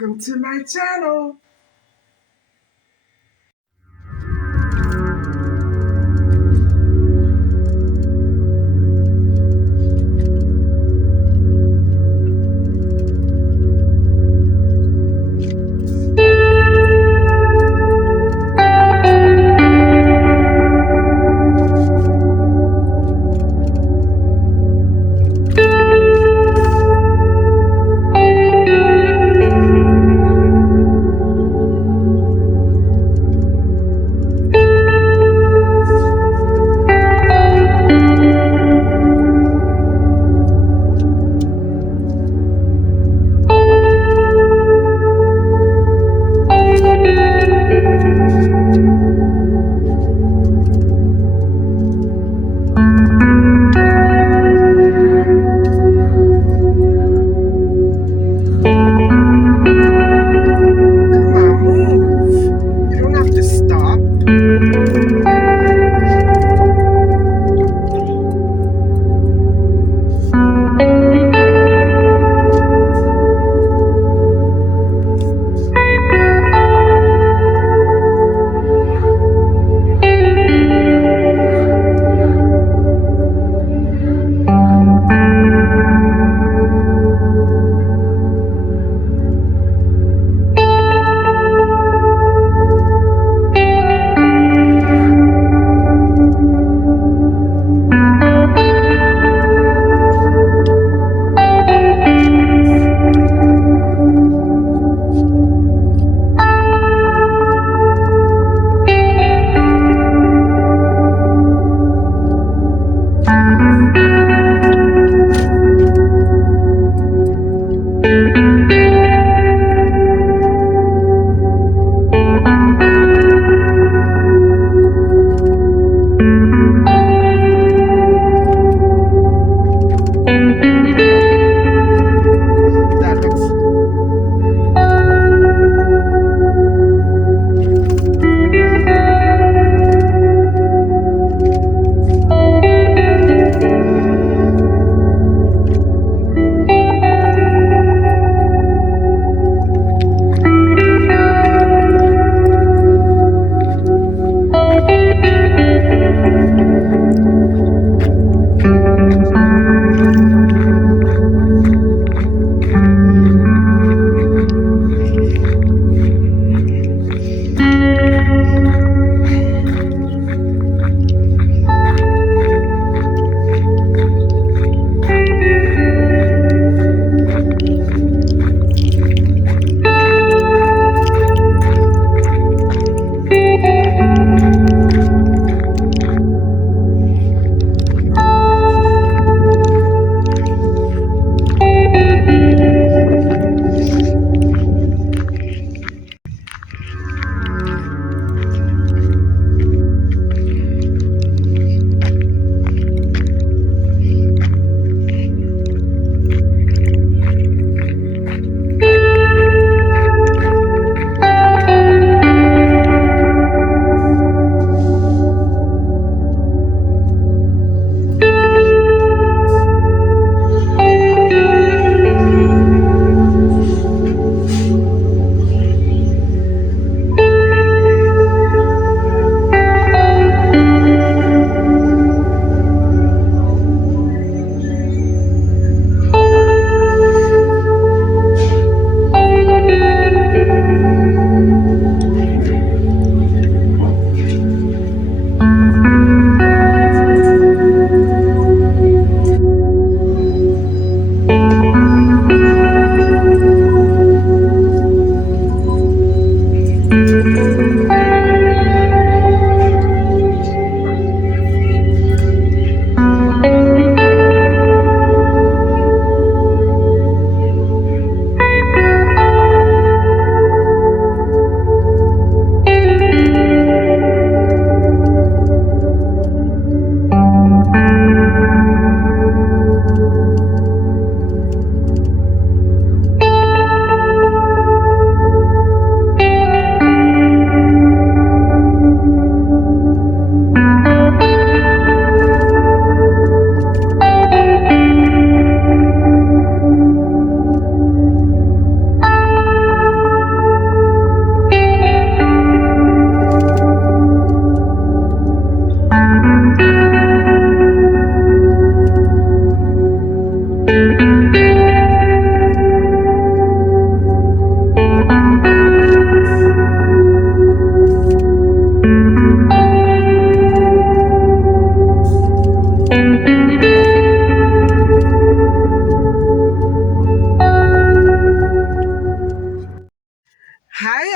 welcome to my channel.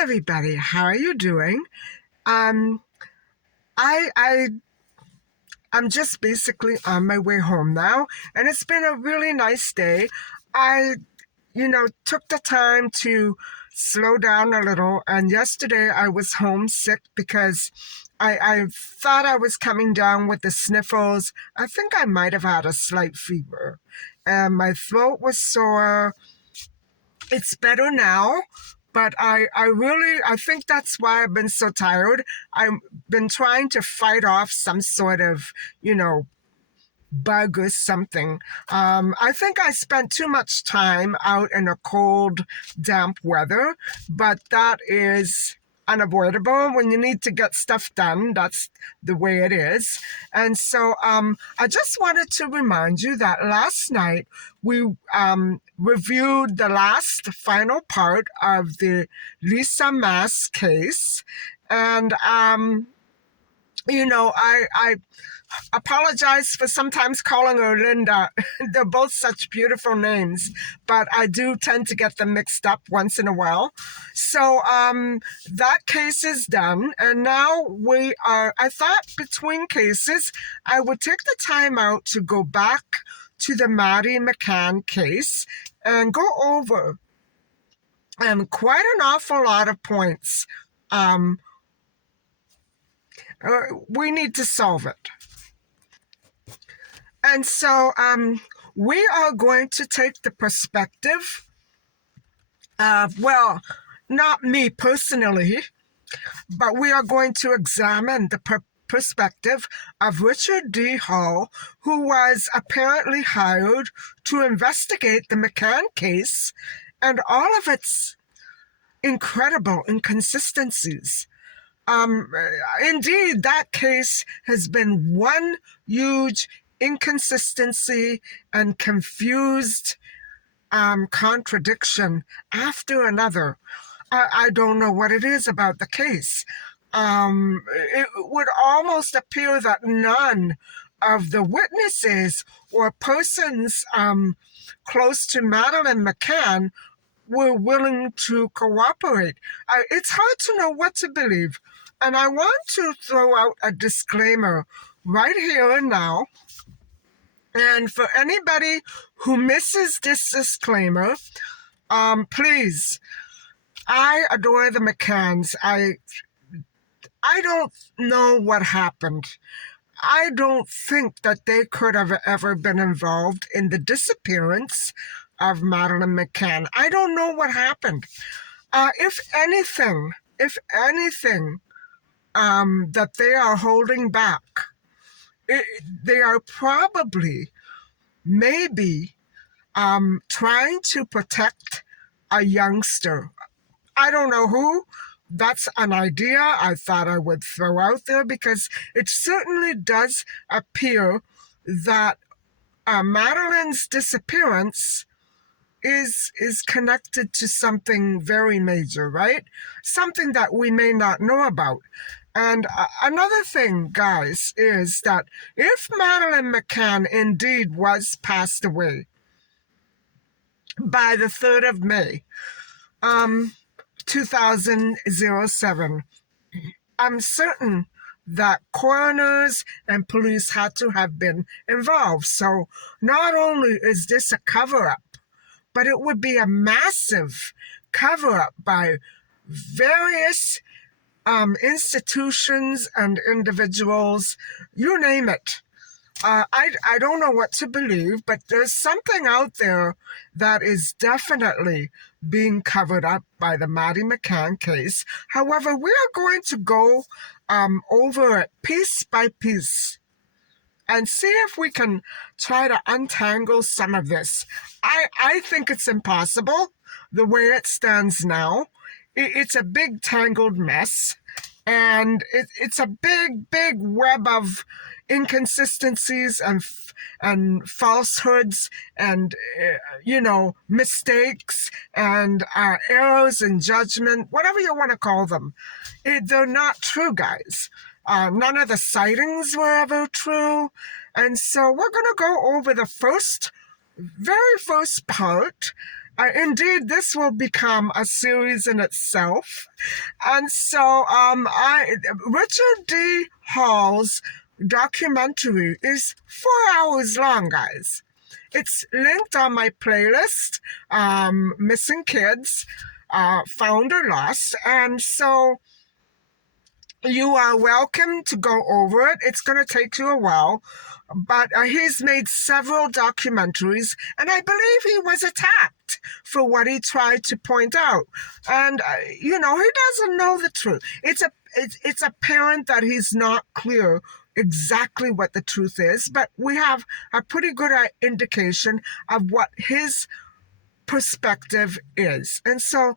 everybody. How are you doing? Um, I I'm just basically on my way home now, and it's been a really nice day. I, took the time to slow down a little, and yesterday I was homesick because I thought I was coming down with the sniffles. I think I might have had a slight fever, and my throat was sore. It's better now, but I think that's why I've been so tired. I've been trying to fight off some sort of, bug or something. I think I spent too much time out in a cold, damp weather, but that is unavoidable when you need to get stuff done. That's the way it is. And so I just wanted to remind you that last night we reviewed the last final part of the Lisa Mass case. And I apologize for sometimes calling her Linda. They're both such beautiful names, but I do tend to get them mixed up once in a while. So that case is done, and now I thought between cases, I would take the time out to go back to the Madeleine McCann case and go over quite an awful lot of points. We need to solve it. And so we are going to take the perspective of, well, not me personally, but we are going to examine the perspective of Richard-dhall, who was apparently hired to investigate the McCann case and all of its incredible inconsistencies. Indeed, that case has been one huge inconsistency and confused contradiction after another. I don't know what it is about the case. It would almost appear that none of the witnesses or persons close to Madeleine McCann were willing to cooperate. It's hard to know what to believe. And I want to throw out a disclaimer right here and now. And for anybody who misses this disclaimer, please, I adore the McCanns. I don't know what happened. I don't think that they could have ever been involved in the disappearance of Madeleine McCann. I don't know what happened. If anything, that they are holding back, they are probably, maybe, trying to protect a youngster. I don't know who. That's an idea I thought I would throw out there, because it certainly does appear that Madeleine's disappearance is connected to something very major, right? Something that we may not know about. And another thing, guys, is that if Madeleine McCann indeed was passed away by the 3rd of May, 2007, I'm certain that coroners and police had to have been involved. So not only is this a cover-up, but it would be a massive cover-up by various institutions and individuals, you name it. I don't know what to believe, but there's something out there that is definitely being covered up by the Madeleine McCann case. However, we are going to go over it piece by piece and see if we can try to untangle some of this. I think it's impossible the way it stands now. It's a big tangled mess, and it's a big web of inconsistencies and falsehoods and mistakes and errors in judgment, whatever you want to call them. They're not true, guys. None of the sightings were ever true. And so we're going to go over the very first part, Indeed, this will become a series in itself. And so, Richard D. Hall's documentary is 4 hours long, guys. It's linked on my playlist, Missing Kids, Found or Lost. And so you are welcome to go over it. It's going to take you a while. But he's made several documentaries, and I believe he was attacked for what he tried to point out. And, he doesn't know the truth. It's apparent that he's not clear exactly what the truth is, but we have a pretty good indication of what his perspective is. And so,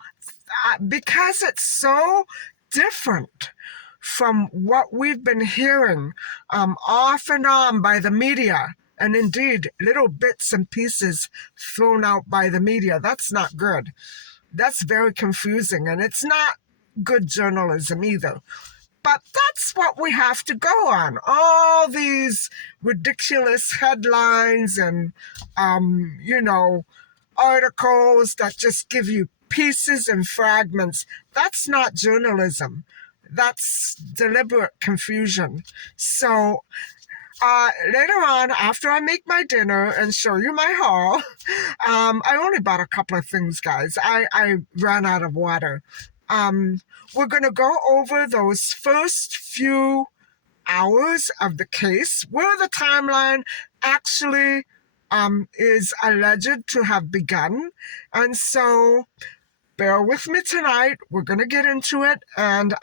because it's so different from what we've been hearing off and on by the media, and indeed little bits and pieces thrown out by the media, that's not good. That's very confusing, and it's not good journalism either. But that's what we have to go on. All these ridiculous headlines and, articles that just give you pieces and fragments. That's not journalism. That's deliberate confusion. So later on, after I make my dinner and show you my haul, I only bought a couple of things, guys. I ran out of water. We're going to go over those first few hours of the case, where the timeline actually is alleged to have begun. And so bear with me tonight. We're going to get into it. And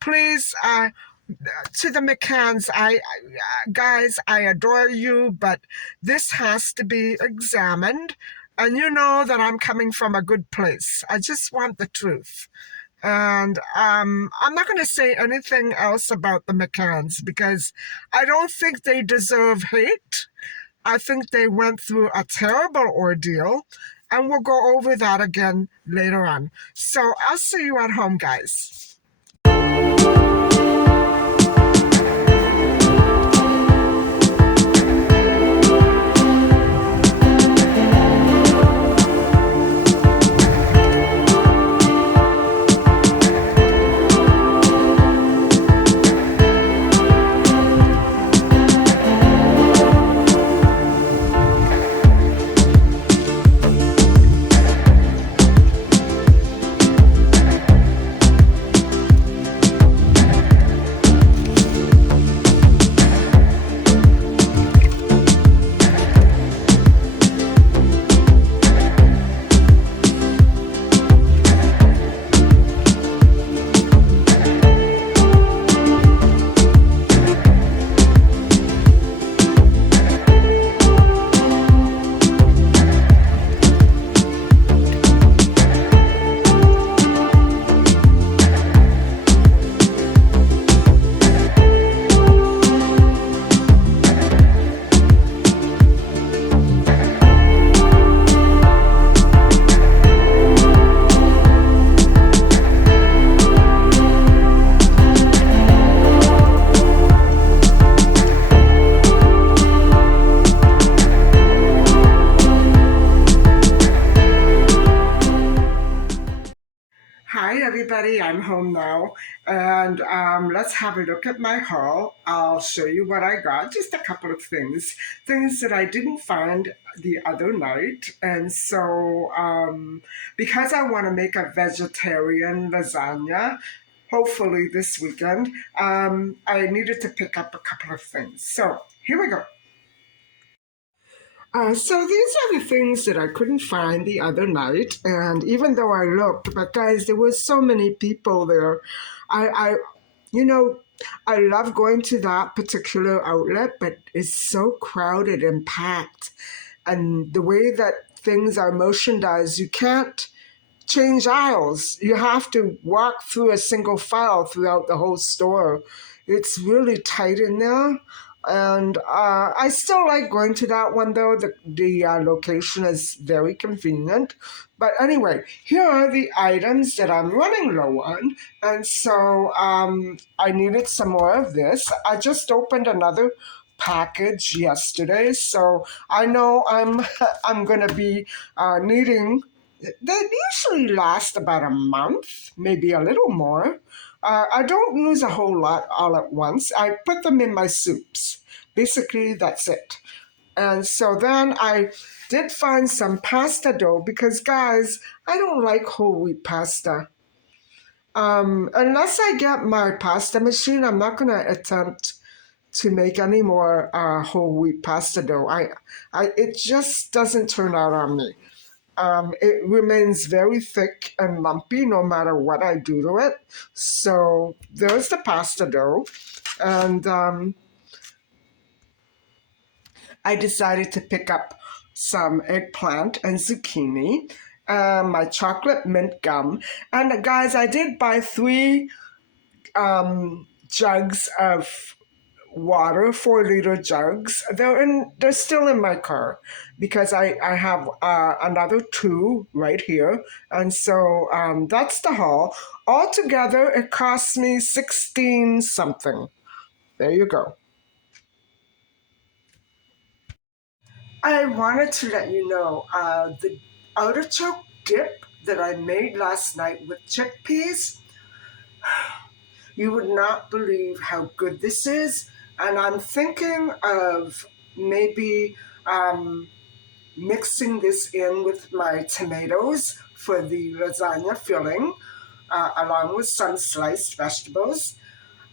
please, to the McCanns, guys, I adore you, but this has to be examined. And you know that I'm coming from a good place. I just want the truth. And I'm not going to say anything else about the McCanns because I don't think they deserve hate. I think they went through a terrible ordeal, and we'll go over that again later on. So I'll see you at home, guys. Hi, everybody. I'm home now. And let's have a look at my haul. I'll show you what I got. Just a couple of things that I didn't find the other night. And so, because I want to make a vegetarian lasagna, hopefully this weekend, I needed to pick up a couple of things. So, here we go. So these are the things that I couldn't find the other night, and even though I looked, but guys, there were so many people there. I you know, I love going to that particular outlet, but it's so crowded and packed, and the way that things are merchandised, you can't change aisles. You have to walk through a single file throughout the whole store. It's really tight in there. And I still like going to that one, though. The location is very convenient. But anyway, here are the items that I'm running low on. And so I needed some more of this. I just opened another package yesterday, so I know I'm I'm going to be needing They usually last about a month, maybe a little more. I don't use a whole lot all at once. I put them in my soups. Basically, that's it. And so then I did find some pasta dough because, guys, I don't like whole wheat pasta. Unless I get my pasta machine, I'm not going to attempt to make any more whole wheat pasta dough. It just doesn't turn out on me. It remains very thick and lumpy no matter what I do to it. So there's the pasta dough. And I decided to pick up some eggplant and zucchini, my chocolate mint gum. And guys, I did buy three jugs of water, 4 liter jugs. They're still in my car because I have another two right here. And so that's the haul. Altogether, it cost me 16 something. There you go. I wanted to let you know the artichoke dip that I made last night with chickpeas. You would not believe how good this is. And I'm thinking of maybe mixing this in with my tomatoes for the lasagna filling, along with some sliced vegetables.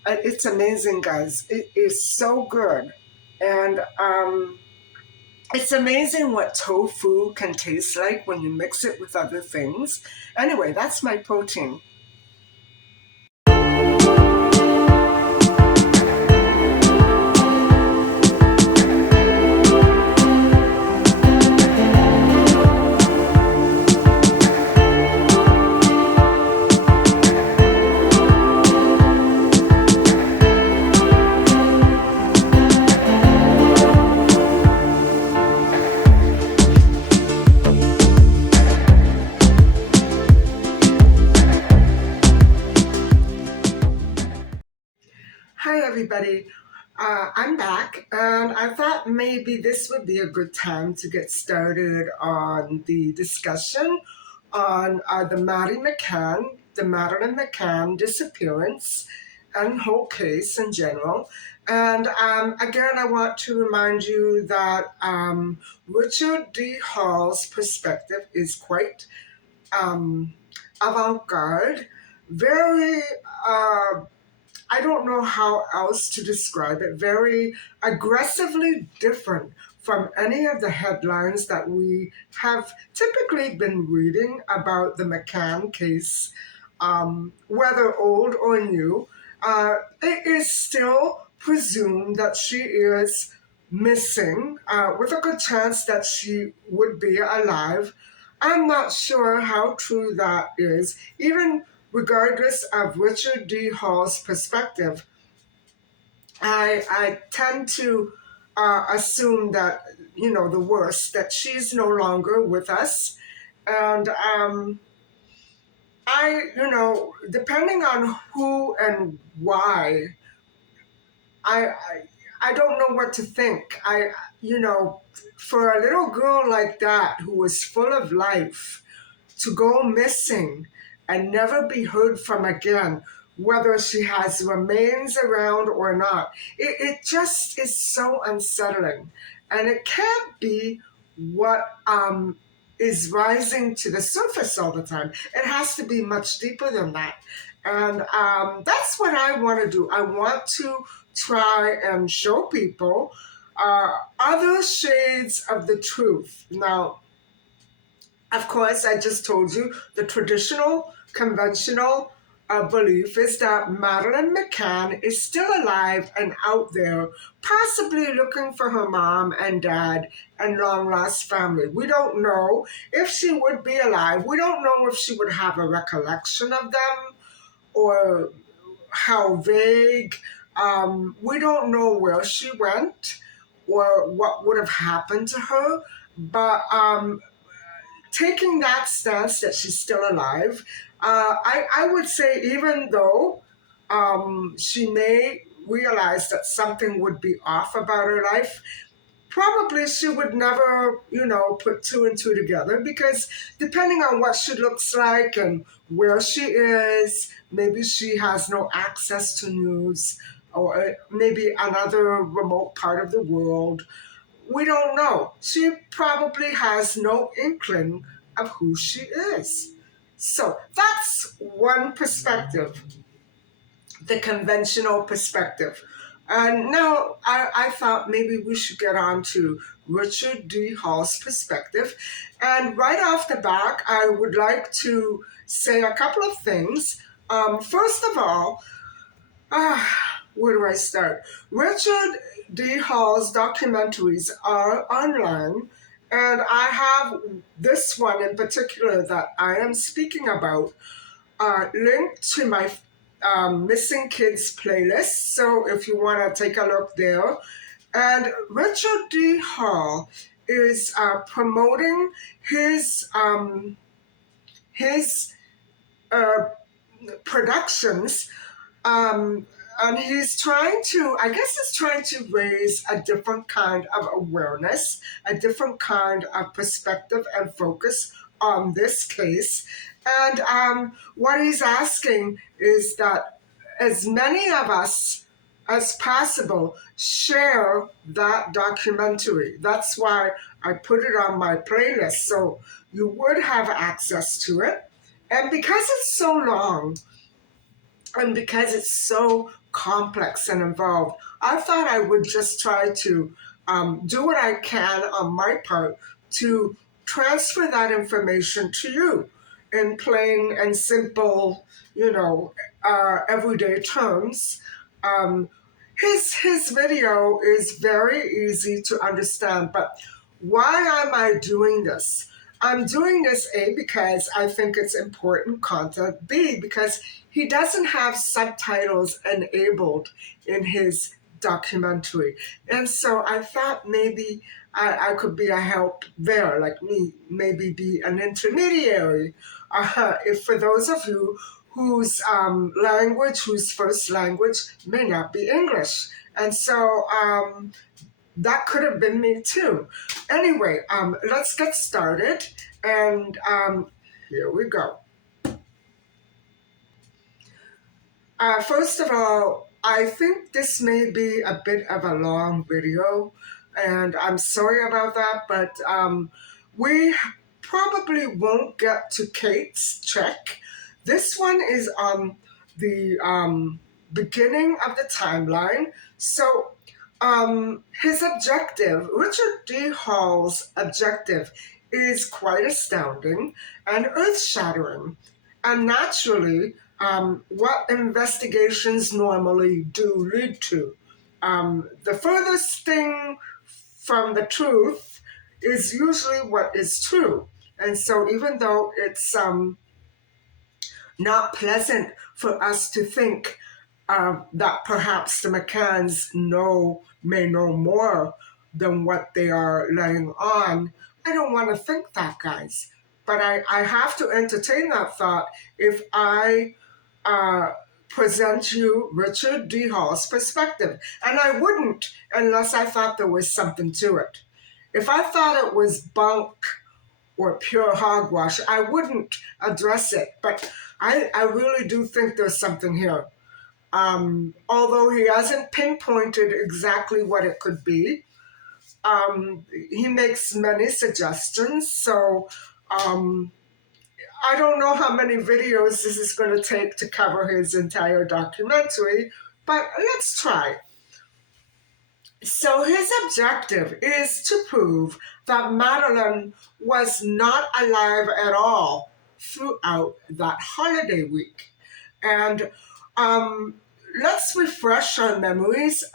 It's amazing, guys. It is so good. And it's amazing what tofu can taste like when you mix it with other things. Anyway, that's my protein. Hi, everybody. I'm back, and I thought maybe this would be a good time to get started on the discussion on the Madeleine McCann disappearance and whole case in general. And again, I want to remind you that Richard D. Hall's perspective is quite um, avant garde, very I don't know how else to describe it, very aggressively different from any of the headlines that we have typically been reading about the McCann case, whether old or new. It is still presumed that she is missing, with a good chance that she would be alive. I'm not sure how true that is. Even regardless of Richard D. Hall's perspective, I tend to assume that, the worst, that she's no longer with us. And depending on who and why, I, I, I don't know what to think. For a little girl like that who was full of life, to go missing and never be heard from again, whether she has remains around or not. It just is so unsettling. And it can't be what is rising to the surface all the time. It has to be much deeper than that. And that's what I want to do. I want to try and show people other shades of the truth. Now, of course, I just told you the traditional, conventional belief is that Madeleine McCann is still alive and out there, possibly looking for her mom and dad and long lost family. We don't know if she would be alive. We don't know if she would have a recollection of them or how vague. We don't know where she went or what would have happened to her. But taking that stance that she's still alive, I would say even though she may realize that something would be off about her life, probably she would never, put two and two together, because depending on what she looks like and where she is, maybe she has no access to news, or maybe another remote part of the world. We don't know. She probably has no inkling of who she is. So that's one perspective, the conventional perspective. And now I thought maybe we should get on to Richard D. Hall's perspective. And right off the bat, I would like to say a couple of things. First of all, where do I start? Richard D. Hall's documentaries are online, and I have this one in particular that I am speaking about linked to my Missing Kids playlist. So if you want to take a look there. And Richard D. Hall is promoting his uh, productions, um, and he's trying to, I guess, he's trying to raise a different kind of awareness, a different kind of perspective and focus on this case. And what he's asking is that as many of us as possible share that documentary. That's why I put it on my playlist, so you would have access to it. And because it's so long, and because it's so complex and involved, I thought I would just try to do what I can on my part to transfer that information to you in plain and simple, everyday terms. Um, his video is very easy to understand, but why am I doing this? I'm doing this, A, because I think it's important content, B, because he doesn't have subtitles enabled in his documentary. And so I thought maybe I could be a help there, like me, maybe be an intermediary. If for those of you whose first language may not be English. And so that could have been me too. Anyway, let's get started. And here we go. First of all, I think this may be a bit of a long video, and I'm sorry about that, but we probably won't get to Kate's check. This one is on the beginning of the timeline. So his objective, Richard D. Hall's objective, is quite astounding and earth-shattering. And naturally, what investigations normally do lead to. The furthest thing from the truth is usually what is true. And so even though it's not pleasant for us to think that perhaps the McCanns may know more than what they are letting on, I don't want to think that, guys. But I have to entertain that thought if I present you Richard D. Hall's perspective. And I wouldn't unless I thought there was something to it. If I thought it was bunk or pure hogwash, I wouldn't address it. But I really do think there's something here. Although he hasn't pinpointed exactly what it could be, he makes many suggestions. So I don't know how many videos this is going to take to cover his entire documentary, but let's try. So his objective is to prove that Madeleine was not alive at all throughout that holiday week. And let's refresh our memories.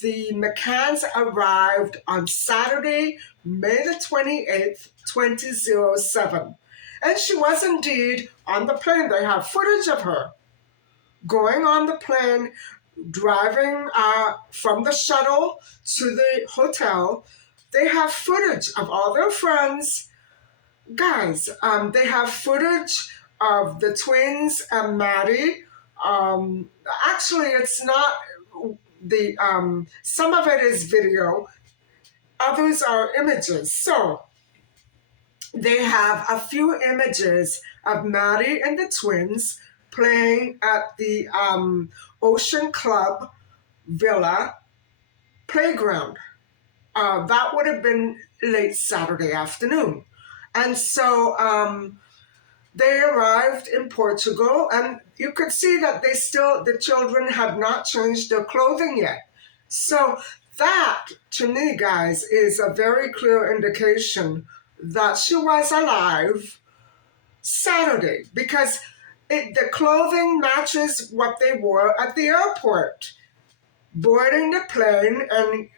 The McCanns arrived on Saturday, May the 28th, 2007. And she was indeed on the plane. They have footage of her going on the plane, driving from the shuttle to the hotel. They have footage of all their friends. Guys, they have footage of the twins and Maddie. Actually, it's not the, some of it is video. others are images. So they have a few images of Maddie and the twins playing at the Ocean Club Villa playground. That would have been late Saturday afternoon. And so they arrived in Portugal, and you could see that the children have not changed their clothing yet. So that, to me, guys, is a very clear indication that she was alive Saturday, because the clothing matches what they wore at the airport, boarding the plane and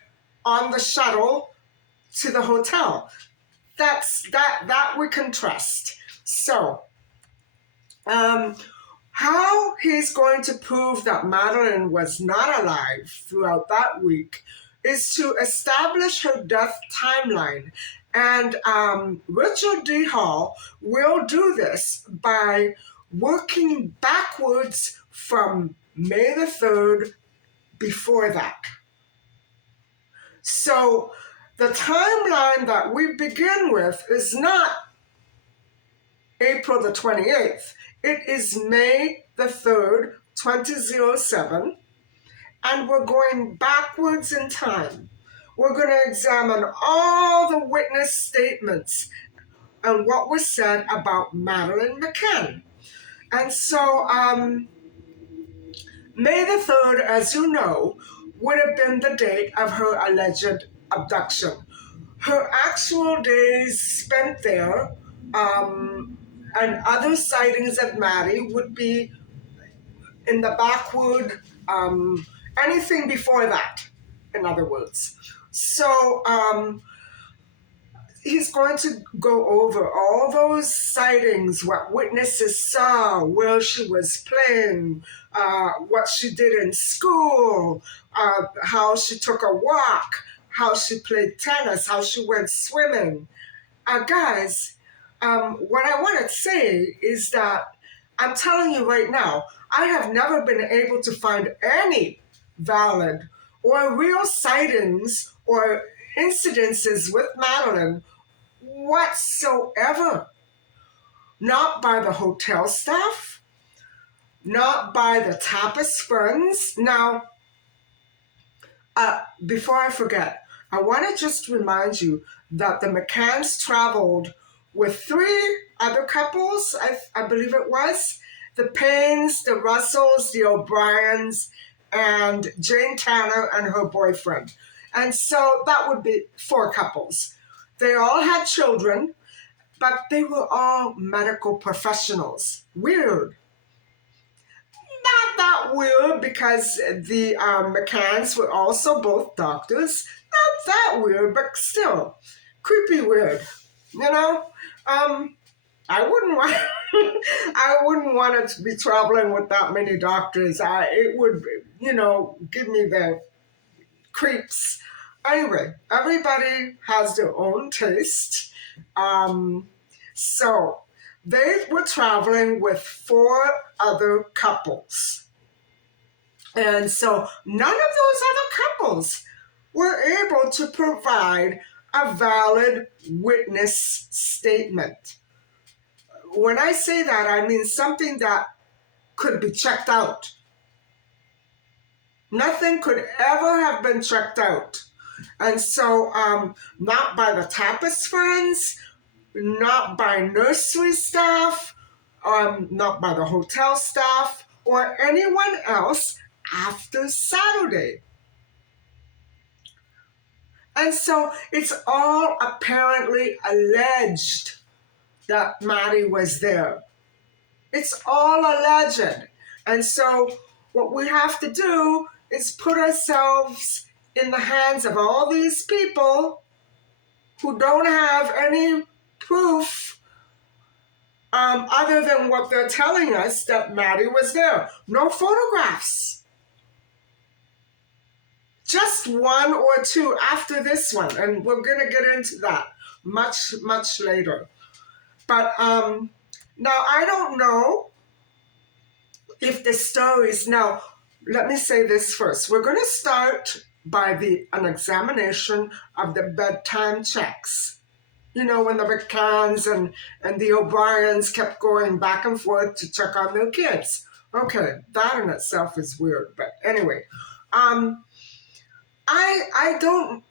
on the shuttle to the hotel. That we can trust. So, how he's going to prove that Madeleine was not alive throughout that week is to establish her death timeline. And Richard will do this by working backwards from May the 3rd before that. So the timeline that we begin with is not April the 28th. It is May the 3rd, 2007, and we're going backwards in time. We're going to examine all the witness statements and what was said about Madeleine McCann. And so, May the 3rd, as you know, would have been the date of her alleged abduction. Her actual days spent there, and other sightings of Maddie would be in the backwood, anything before that, in other words. So he's going to go over all those sightings, what witnesses saw, where she was playing, what she did in school, how she took a walk, how she played tennis, how she went swimming. Guys, what I want to say is that I'm telling you right now, I have never been able to find any valid or real sightings or incidences with Madeleine whatsoever. Not by the hotel staff, not by the tapas friends. Now, before I forget, I want to just remind you that the McCanns traveled with 3 other couples, I believe it was. The Paynes, the Russells, the O'Briens, and Jane Tanner and her boyfriend. And so that would be 4 couples. They all had children, but they were all medical professionals. Weird. Not that weird, because the McCanns were also both doctors. Not that weird, but still creepy weird. You know, I wouldn't want I wouldn't want to be traveling with that many doctors. It would, give me the creeps. Anyway, everybody has their own taste. So they were traveling with 4 other couples. And so none of those other couples were able to provide a valid witness statement. When I say that, I mean something that could be checked out. Nothing could ever have been checked out. And so, not by the tapas friends, not by nursery staff, not by the hotel staff, or anyone else after Saturday. And so it's all apparently alleged that Maddie was there. It's all alleged. And so what we have to do is put ourselves in the hands of all these people who don't have any proof other than what they're telling us, that Maddie was there. No photographs. Just 1 or 2 after this one, and we're going to get into that much, much later. But now I don't know if the stories, now let me say this first. We're going to start by an examination of the bedtime checks. You know, when the McCanns and the O'Briens kept going back and forth to check on their kids. Okay, that in itself is weird. But anyway, um, I don't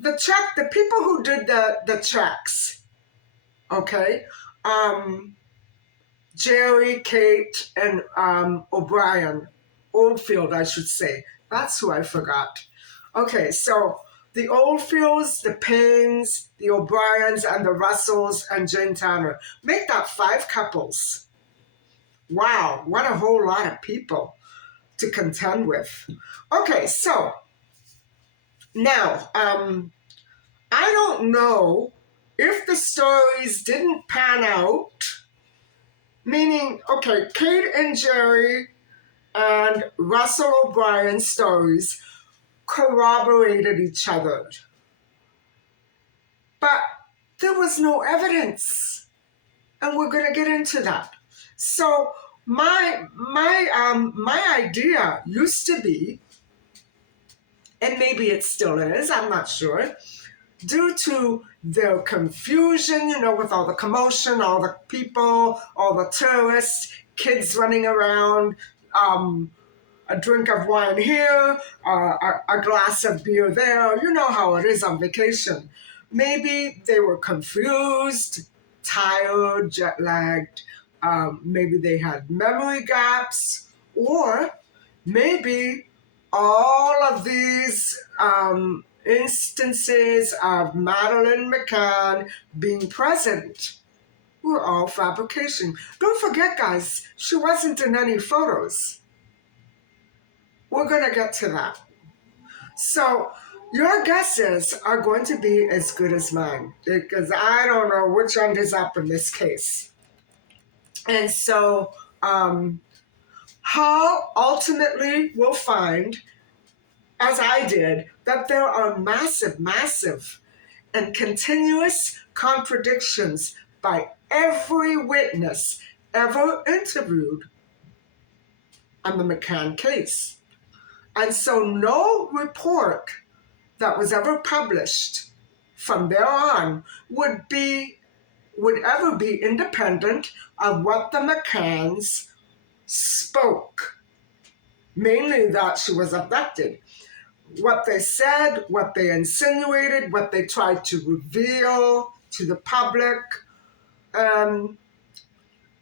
the people who did the checks, okay, um, Jerry, Kate, and O'Brien, Oldfield, I should say. That's who I forgot. Okay, so the Oldfields, the Paynes, the O'Briens, and the Russells, and Jane Tanner. Make that 5 couples. Wow, what a whole lot of people to contend with. Okay, so now, I don't know if the stories didn't pan out, meaning, okay, Kate and Jerry and Russell O'Brien's stories corroborated each other. But there was no evidence. And we're going to get into that. So my idea used to be, and maybe it still is, I'm not sure, due to their confusion, you know, with all the commotion, all the people, all the tourists, kids running around, a drink of wine here, a glass of beer there. You know how it is on vacation. Maybe they were confused, tired, jet lagged. Maybe they had memory gaps, or maybe all of these instances of Madeleine McCann being present were all fabrication. Don't forget, guys, she wasn't in any photos. We're going to get to that. So your guesses are going to be as good as mine, because I don't know which end is up in this case. And so Hall ultimately will find, as I did, that there are massive and continuous contradictions by every witness ever interviewed on the McCann case. And so no report that was ever published from there on would ever be independent of what the McCanns spoke. Mainly that she was abducted. What they said, what they insinuated, what they tried to reveal to the public. And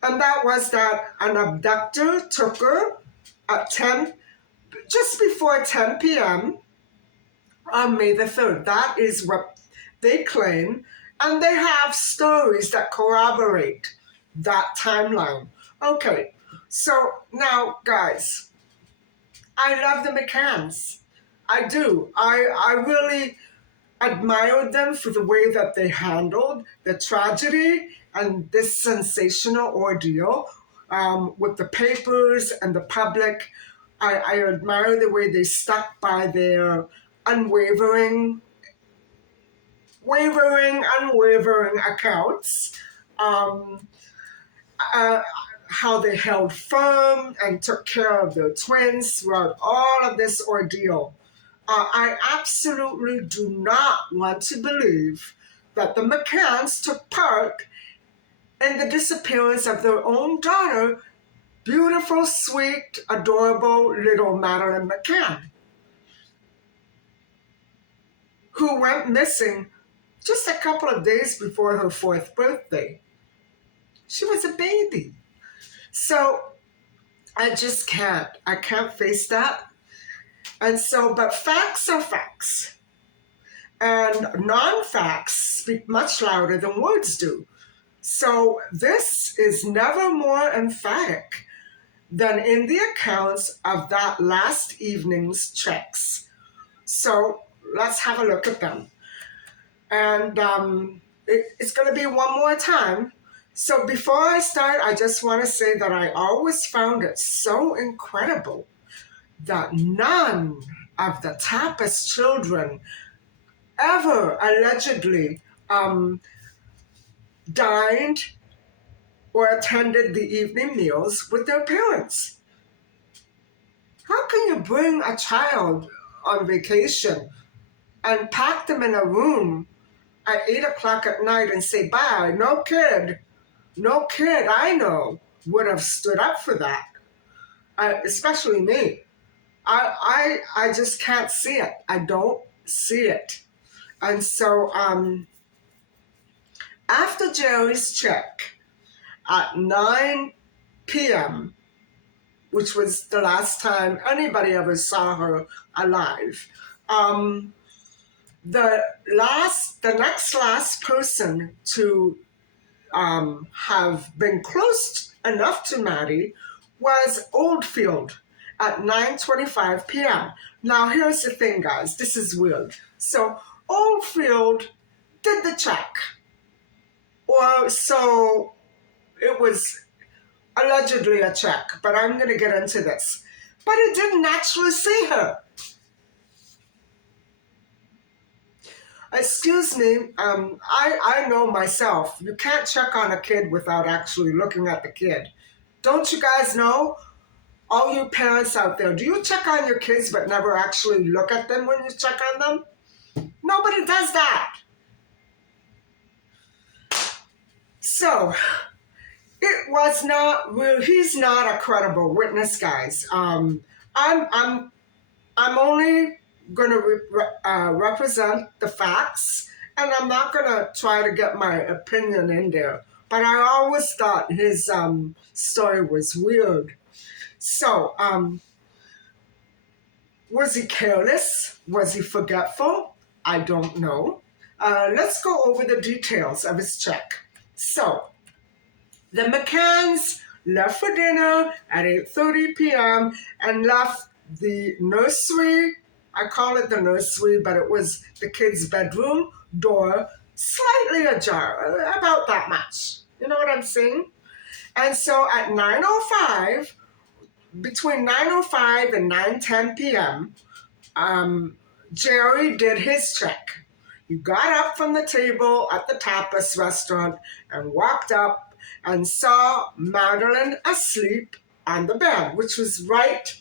that was that an abductor took her at just before 10 p.m. on May the 3rd. That is what they claim. And they have stories that corroborate that timeline. Okay, so now, guys, I love the McCanns. I do. I really admired them for the way that they handled the tragedy and this sensational ordeal with the papers and the public. I admire the way they stuck by their unwavering accounts. How they held firm and took care of their twins throughout all of this ordeal. I absolutely do not want to believe that the McCanns took part in the disappearance of their own daughter, beautiful, sweet, adorable little Madeleine McCann, who went missing just a couple of days before her 4th birthday. She was a baby. So I just can't. I can't face that. And so, but facts are facts. And non-facts speak much louder than words do. So this is never more emphatic than in the accounts of that last evening's checks. So let's have a look at them. And it's going to be one more time. So before I start, I just want to say that I always found it so incredible that none of the Tapas children ever allegedly dined or attended the evening meals with their parents. How can you bring a child on vacation and pack them in a room at 8 o'clock at night and say bye. No kid I know would have stood up for that, especially me. I just can't see it. I don't see it. And so after Jerry's check at 9 p.m., which was the last time anybody ever saw her alive, the next last person to have been close enough to Maddie was Oldfield at 9:25 p.m. Now here's the thing, guys. This is weird. So Oldfield did the check, or so it was allegedly a check, but I'm going to get into this. But it didn't actually see her. Excuse me, I know myself, you can't check on a kid without actually looking at the kid. Don't you guys know? All you parents out there, do you check on your kids but never actually look at them when you check on them? Nobody does that. So, it was not real. He's not a credible witness, guys. I'm only going to represent the facts, and I'm not going to try to get my opinion in there. But I always thought his story was weird. So, was he careless? Was he forgetful? I don't know. Let's go over the details of his check. So, the McCanns left for dinner at 8:30 p.m. and left the nursery, I call it the nursery, but it was the kids' bedroom door, slightly ajar, about that much. You know what I'm saying? And so at 9:05, between 9:05 and 9:10 p.m., Jerry did his check. He got up from the table at the tapas restaurant and walked up and saw Madeleine asleep on the bed, which was right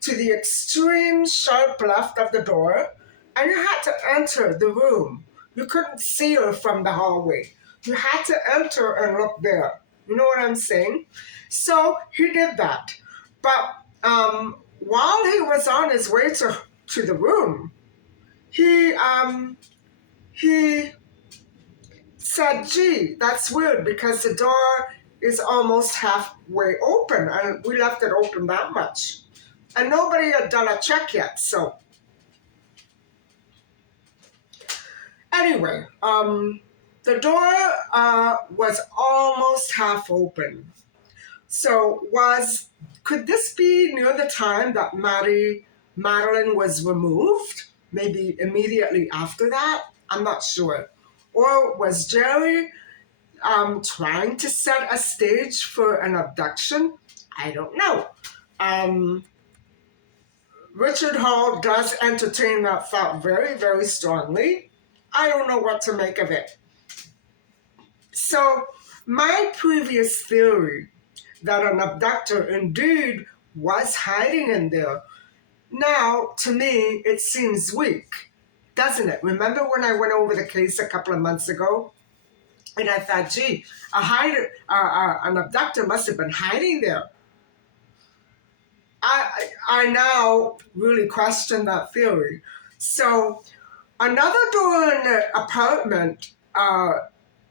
to the extreme sharp left of the door, and you had to enter the room. You couldn't see her from the hallway. You had to enter and look there. You know what I'm saying? So he did that. But while he was on his way to the room, he said, gee, that's weird because the door is almost halfway open and we left it open that much. And nobody had done a check yet, so. Anyway, the door was almost half open. So could this be near the time that Madeleine was removed? Maybe immediately after that? I'm not sure. Or was Jerry trying to set a stage for an abduction? I don't know. Richard Hall does entertain that thought very, very strongly. I don't know what to make of it. So, my previous theory that an abductor indeed was hiding in there, now, to me, it seems weak, doesn't it? Remember when I went over the case a couple of months ago? And I thought, gee, an abductor must have been hiding there. I now really question that theory. So another door in the apartment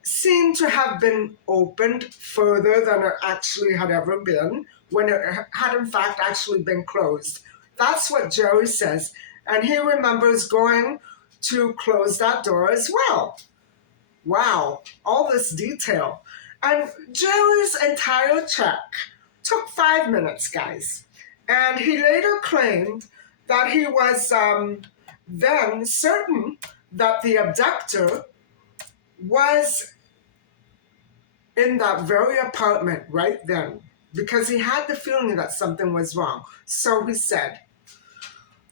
seemed to have been opened further than it actually had ever been, when it had in fact actually been closed. That's what Jerry says. And he remembers going to close that door as well. Wow, all this detail. And Jerry's entire check took 5 minutes, guys. And he later claimed that he was then certain that the abductor was in that very apartment right then, because he had the feeling that something was wrong. So he said,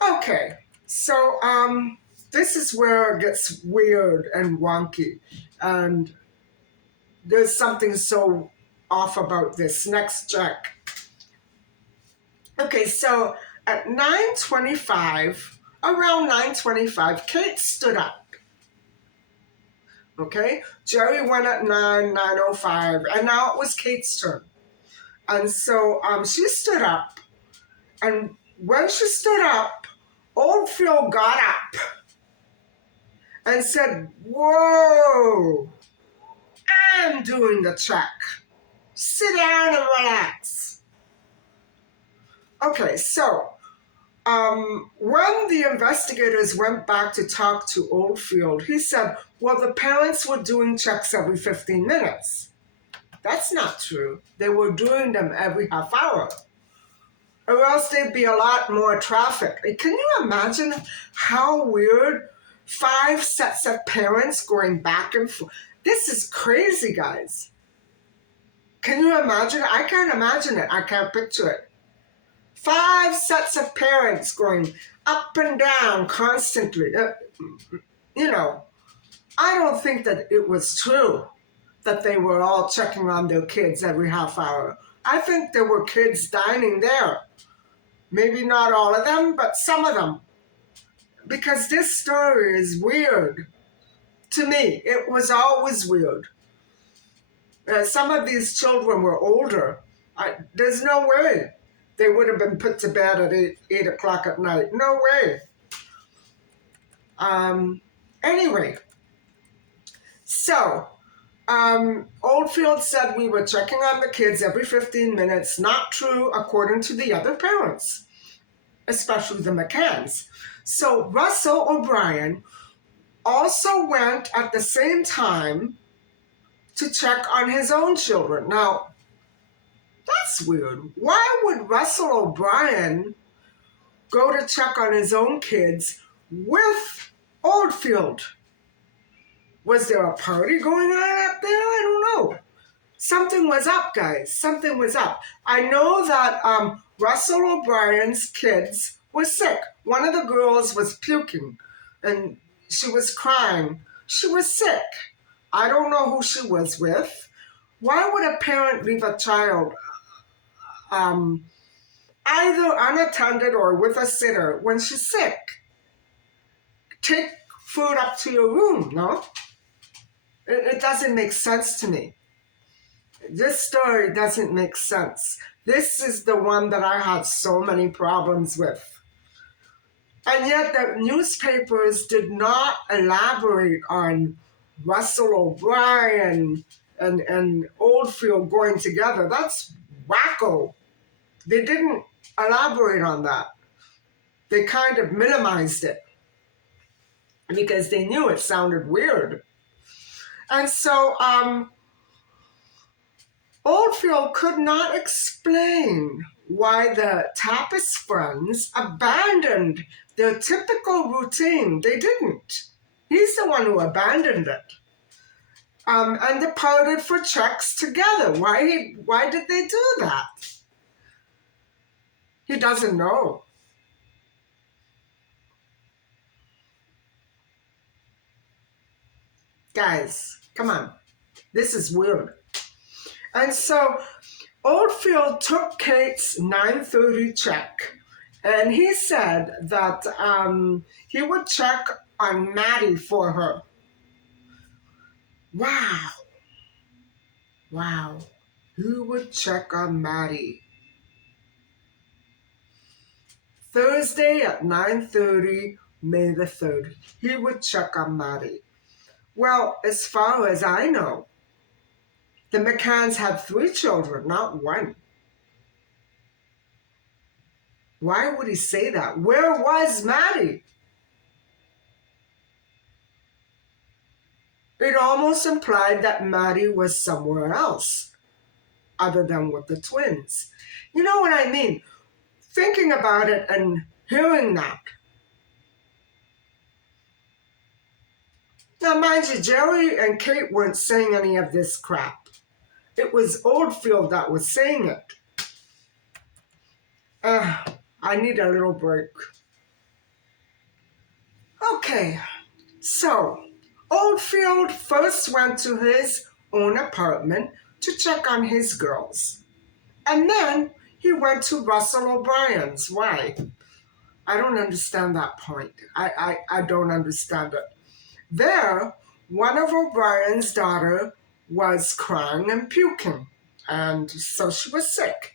okay, so this is where it gets weird and wonky. And there's something so off about this next check. Okay, so at 9:25, Around 9:25, Kate stood up. Okay, Jerry went at 9:05, and now it was Kate's turn. And so she stood up, and when she stood up, old Phil got up and said, "Whoa, I'm doing the check. Sit down and relax." Okay, so when the investigators went back to talk to Oldfield, he said, well, the parents were doing checks every 15 minutes. That's not true. They were doing them every half hour, or else there'd be a lot more traffic. Can you imagine how weird? 5 sets of parents going back and forth. This is crazy, guys. Can you imagine? I can't imagine it. I can't picture it. 5 sets of parents going up and down constantly. I don't think that it was true that they were all checking on their kids every half hour. I think there were kids dining there. Maybe not all of them, but some of them. Because this story is weird. To me, it was always weird. Some of these children were older. There's no way they would have been put to bed at 8 o'clock at night. No way. Anyway, so Oldfield said we were checking on the kids every 15 minutes. Not true according to the other parents, especially the McCanns. So Russell O'Brien also went at the same time to check on his own children. Now, that's weird. Why would Russell O'Brien go to check on his own kids with Oldfield? Was there a party going on up there? I don't know. Something was up, guys. Something was up. I know that Russell O'Brien's kids were sick. One of the girls was puking and she was crying. She was sick. I don't know who she was with. Why would a parent leave a child either unattended or with a sitter when she's sick? Take food up to your room, no? It doesn't make sense to me. This story doesn't make sense. This is the one that I had so many problems with. And yet the newspapers did not elaborate on Russell O'Brien and Oldfield going together. That's wacko. They didn't elaborate on that. They kind of minimized it because they knew it sounded weird. And so Oldfield could not explain why the Tapas friends abandoned their typical routine. They didn't. He's the one who abandoned it. And departed for checks together. Why did they do that? He doesn't know. Guys, come on. This is weird. And so Oldfield took Kate's 9:30 check, and he said that he would check on Maddie for her. Wow. Who would check on Maddie? Thursday at 9:30, May the 3rd, he would check on Maddie. Well, as far as I know, the McCanns had 3 children, not 1. Why would he say that? Where was Maddie? It almost implied that Maddie was somewhere else, other than with the twins. You know what I mean? Thinking about it and hearing that. Now, mind you, Jerry and Kate weren't saying any of this crap. It was Oldfield that was saying it. I need a little break. Okay, so Oldfield first went to his own apartment to check on his girls. And then he went to Russell O'Brien's. Why? I don't understand that point. I don't understand it. There, one of O'Brien's daughter was crying and puking, and so she was sick.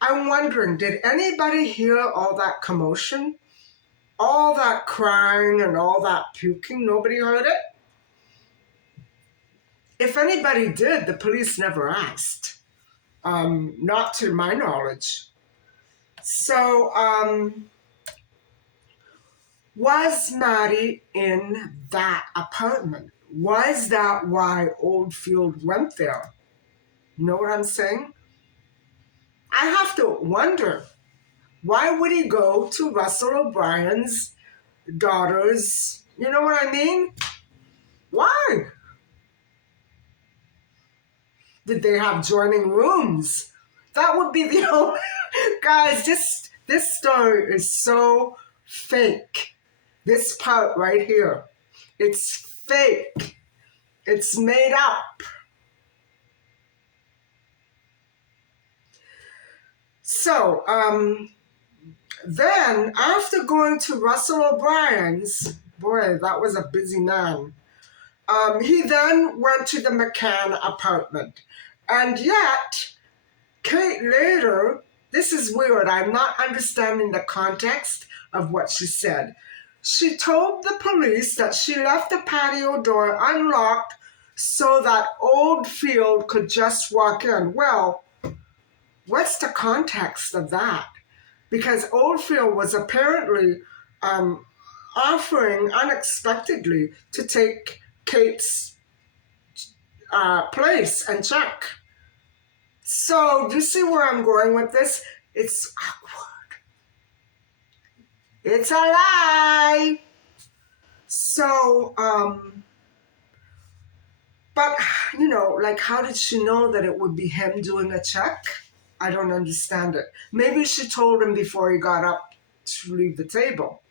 I'm wondering, did anybody hear all that commotion? All that crying and all that puking? Nobody heard it? If anybody did, the police never asked. Not to my knowledge. So, was Maddie in that apartment? Was that why Oldfield went there? You know what I'm saying? I have to wonder, why would he go to Russell O'Brien's daughter's, you know what I mean? Why? Did they have joining rooms? That would be the only... Guys, this story is so fake. This part right here, it's fake. It's made up. So, then after going to Russell O'Brien's, boy, that was a busy man. He then went to the McCann apartment. And yet, Kate later, this is weird, I'm not understanding the context of what she said. She told the police that she left the patio door unlocked so that Oldfield could just walk in. Well, what's the context of that? Because Oldfield was apparently offering unexpectedly to take Kate's place and check. So, do you see where I'm going with this? It's awkward. It's a lie. So, but, you know, like, how did she know that it would be him doing a check? I don't understand it. Maybe she told him before he got up to leave the table.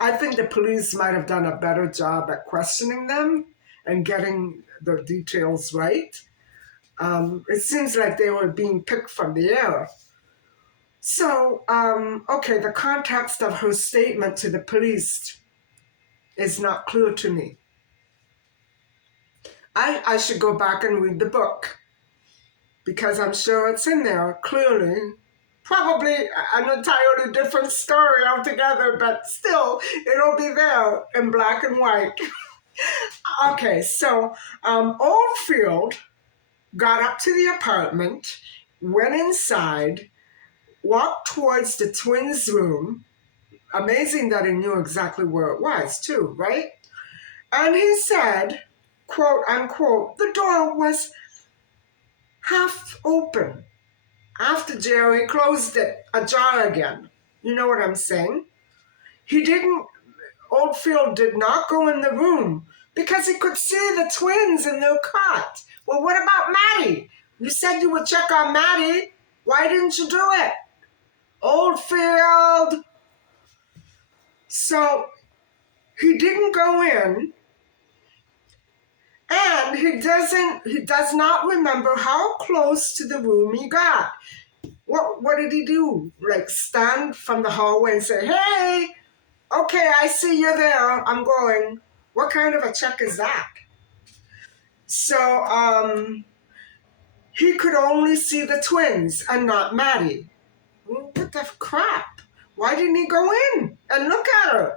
I think the police might have done a better job at questioning them and getting the details right. It seems like they were being picked from the air. So, okay, the context of her statement to the police is not clear to me. I should go back and read the book because I'm sure it's in there clearly. Probably an entirely different story altogether, but still, it'll be there in black and white. Okay, so Oldfield got up to the apartment, went inside, walked towards the twins' room. Amazing that he knew exactly where it was, too, right? And he said, quote unquote, the door was half open. After Jerry closed it ajar again. You know what I'm saying? Oldfield did not go in the room because he could see the twins in their cot. Well, what about Maddie? You said you would check on Maddie. Why didn't you do it? Oldfield. So he didn't go in, and he does not remember how close to the room he got. What did he do? Like stand from the hallway and say, hey, okay, I see you there, I'm going. What kind of a check is that? So he could only see the twins and not Maddie. What the crap? Why didn't he go in and look at her?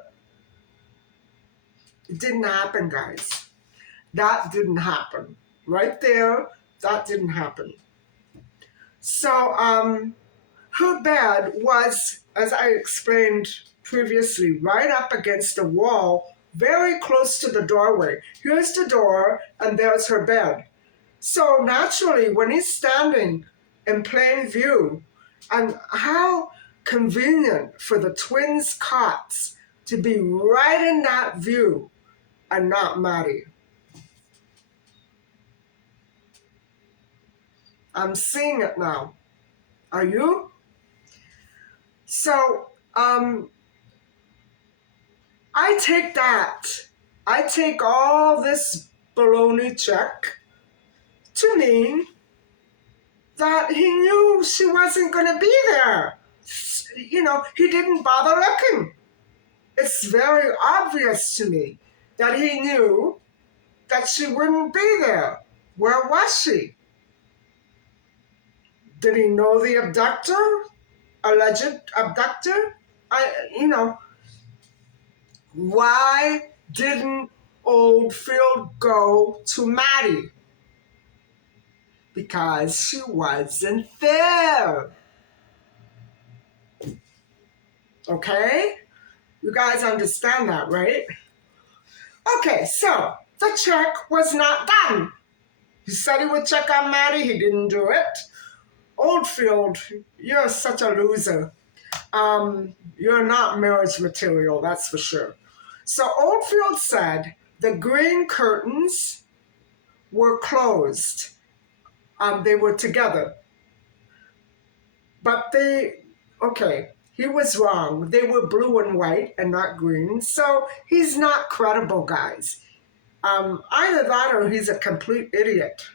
It didn't happen, guys. That didn't happen. Right there, that didn't happen. So her bed was, as I explained previously, right up against the wall, very close to the doorway. Here's the door, and there's her bed. So naturally, when he's standing in plain view, and how convenient for the twins' cots to be right in that view and not Maddie. I'm seeing it now. Are you? So, I take all this baloney check to me that he knew she wasn't going to be there. He didn't bother looking. It's very obvious to me that he knew that she wouldn't be there. Where was she? Did he know the abductor? Alleged abductor? Why didn't Oldfield go to Maddie? Because she wasn't there. Okay? You guys understand that, right? Okay, so the check was not done. He said he would check on Maddie. He didn't do it. Oldfield, you're such a loser. You're not marriage material, that's for sure. So Oldfield said the green curtains were closed. They were together. But he was wrong. They were blue and white and not green. So he's not credible, guys. Either that or he's a complete idiot.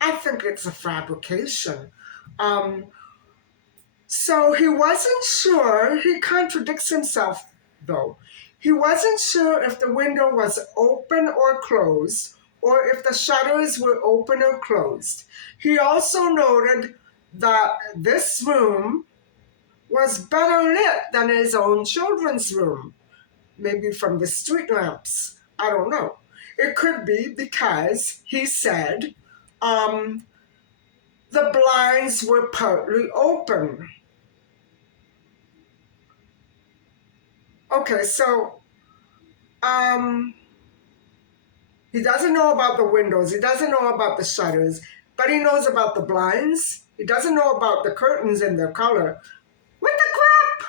I think it's a fabrication. So he wasn't sure. He contradicts himself, though. He wasn't sure if the window was open or closed, or if the shutters were open or closed. He also noted that this room was better lit than his own children's room, maybe from the street lamps. I don't know. It could be because he said the blinds were partly open. Okay, so he doesn't know about the windows. He doesn't know about the shutters, but he knows about the blinds. He doesn't know about the curtains and their color. What the crap?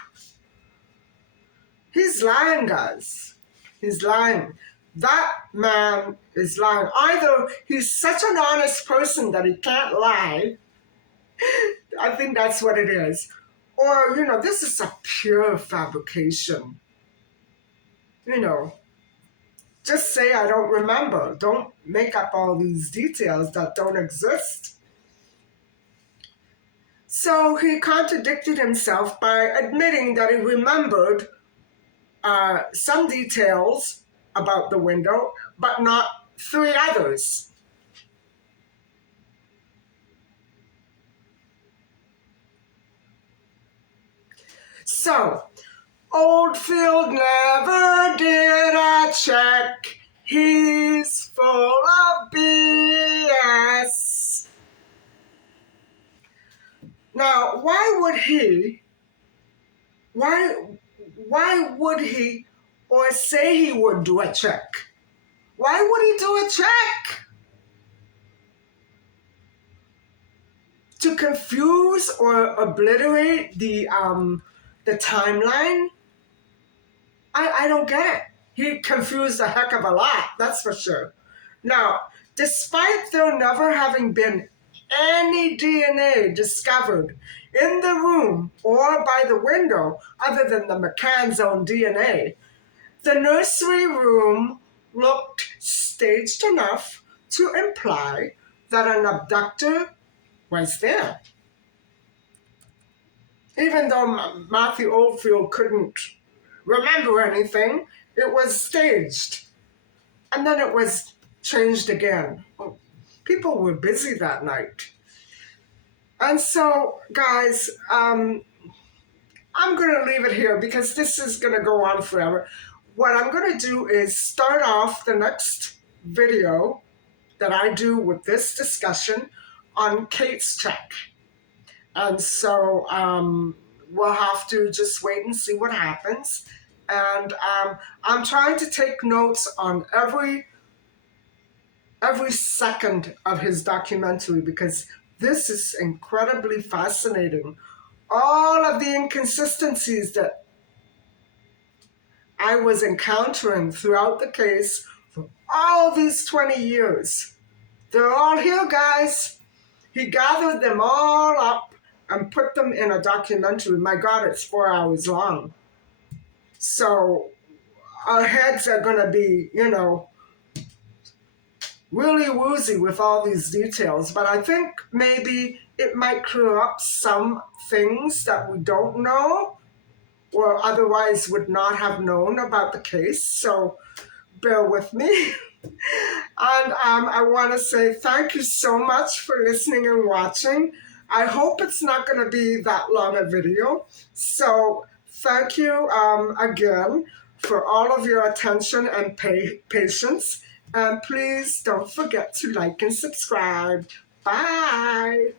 He's lying, guys. He's lying. That man is lying. Either he's such an honest person that he can't lie. I think that's what it is. Or, this is a pure fabrication. Just say, I don't remember. Don't make up all these details that don't exist. So he contradicted himself by admitting that he remembered some details about the window, but not 3 others. So, Oldfield never did a check. He's full of BS. Now, why would he or say he would do a check? Why would he do a check? To confuse or obliterate the timeline? I don't get it. He confused a heck of a lot, that's for sure. Now, despite there never having been any DNA discovered in the room or by the window other than the McCann's own DNA, the nursery room looked staged enough to imply that an abductor was there. Even though Matthew Oldfield couldn't remember anything, it was staged. And then it was changed again. People were busy that night. And so, guys, I'm going to leave it here because this is going to go on forever. What I'm going to do is start off the next video that I do with this discussion on Kate's check. And so we'll have to just wait and see what happens. And I'm trying to take notes on every second of his documentary because this is incredibly fascinating. All of the inconsistencies that I was encountering throughout the case for all these 20 years. They're all here, guys. He gathered them all up and put them in a documentary. My God, it's 4 hours long. So our heads are going to be, really woozy with all these details, but I think maybe it might clear up some things that we don't know or otherwise would not have known about the case. So bear with me. And I want to say thank you so much for listening and watching. I hope it's not going to be that long a video. So thank you again for all of your attention and patience. And please don't forget to like and subscribe. Bye.